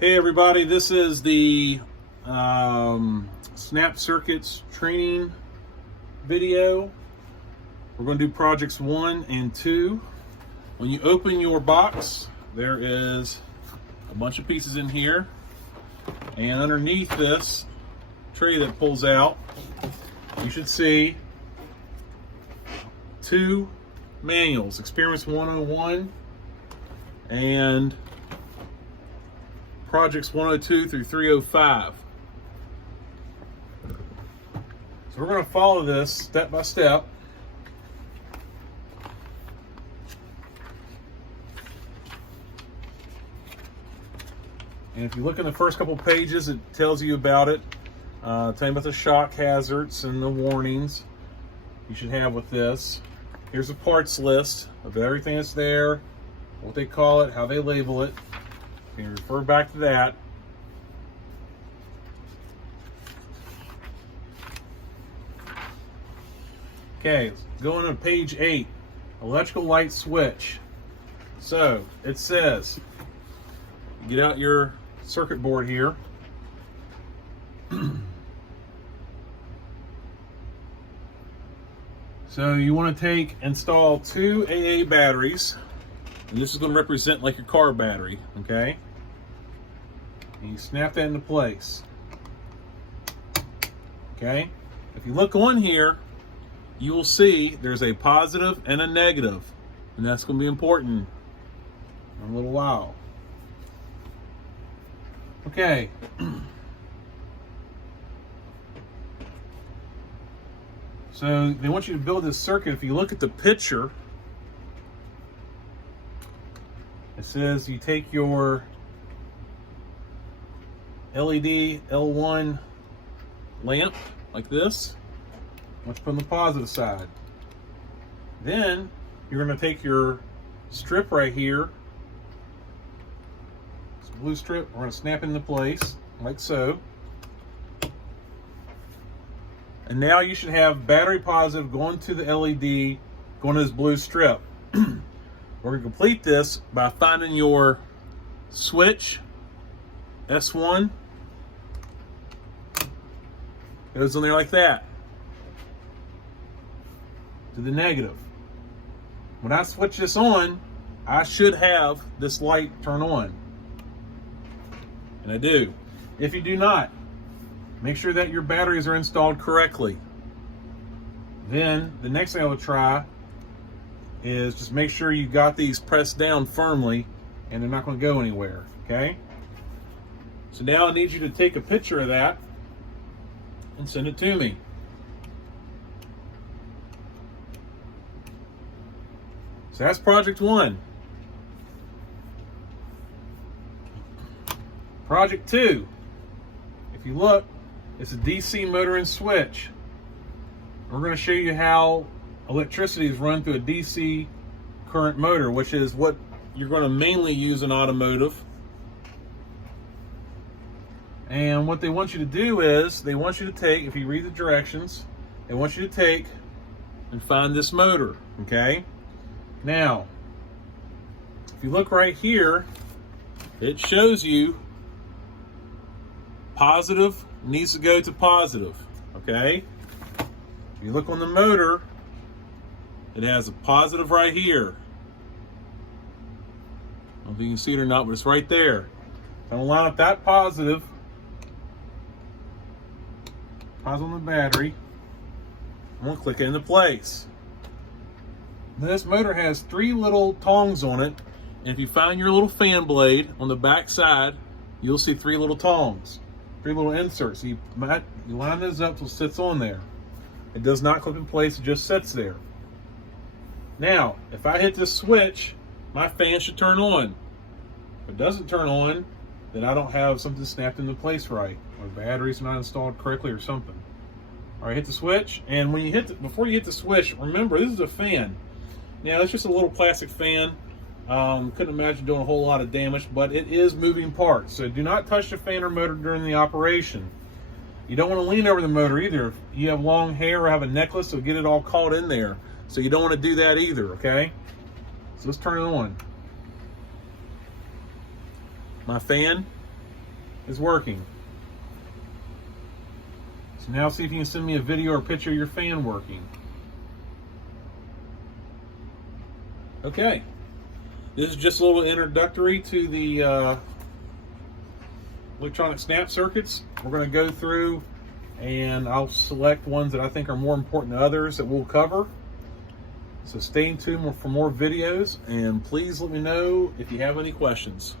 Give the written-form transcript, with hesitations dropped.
Hey everybody, this is the Snap Circuits training video. We're going to do projects 1 and 2. When you open your box, there is a bunch of pieces in here, and underneath this tray that pulls out, you should see 2 manuals, Experience 101 and Projects 102 through 305. So we're going to follow this step by step. And if you look in the first couple pages, it tells you about it. Telling you about the shock hazards and the warnings you should have with this. Here's a parts list of everything that's there, what they call it, how they label it. You can refer back to that. Okay, going to page 8, electrical light switch. So it says, get out your circuit board here. So you want to install 2 AA batteries, and this is going to represent like your car battery, okay? And you snap that into place. Okay? If you look on here, you will see there's a positive and a negative, and that's going to be important in a little while. Okay. So they want you to build this circuit. If you look at the picture, it says you take your LED L1 lamp like this. Let's put on the positive side. Then you're going to take your strip right here, this blue strip, we're going to snap it into place like so. And now you should have battery positive going to the LED, going to this blue strip. We're going to complete this by finding your switch, S1. Goes on there like that, to the negative. When I switch this on, I should have this light turn on. And I do. If you do not, make sure that your batteries are installed correctly. Then the next thing I would try is just make sure you got these pressed down firmly and they're not going to go anywhere, okay? So now I need you to take a picture of that and send it to me. So that's project 1. Project 2, if you look, it's a DC motor and switch. We're going to show you how electricity is run through a DC current motor, which is what you're going to mainly use in automotive. And what they want you to do is, they want you to take, if you read the directions, they want you to take and find this motor, okay? Now, if you look right here, it shows you positive needs to go to positive, okay? If you look on the motor, it has a positive right here. I don't know if you can see it or not, but it's right there. I'm going to line up that positive on the battery. I'm going to click it into place. This motor has 3 little tongs on it, and if you find your little fan blade on the back side, you'll see 3 little tongs, 3 little inserts. You line those up till it sits on there. It does not clip in place, it just sits there. Now, if I hit this switch, my fan should turn on. If it doesn't turn on, then I don't have something snapped into place right, or the battery's not installed correctly or something. All right, hit the switch, and when you before you hit the switch, remember this is a fan. Now it's just a little plastic fan. Couldn't imagine doing a whole lot of damage, but it is moving parts. So do not touch the fan or motor during the operation. You don't want to lean over the motor either. If you have long hair or have a necklace, it'll get it all caught in there. So you don't want to do that either, okay? So let's turn it on. My fan is working. So now see if you can send me a video or picture of your fan working. Okay, this is just a little introductory to the electronic snap circuits. We're going to go through and I'll select ones that I think are more important than others that we'll cover. So stay tuned for more videos, and please let me know if you have any questions.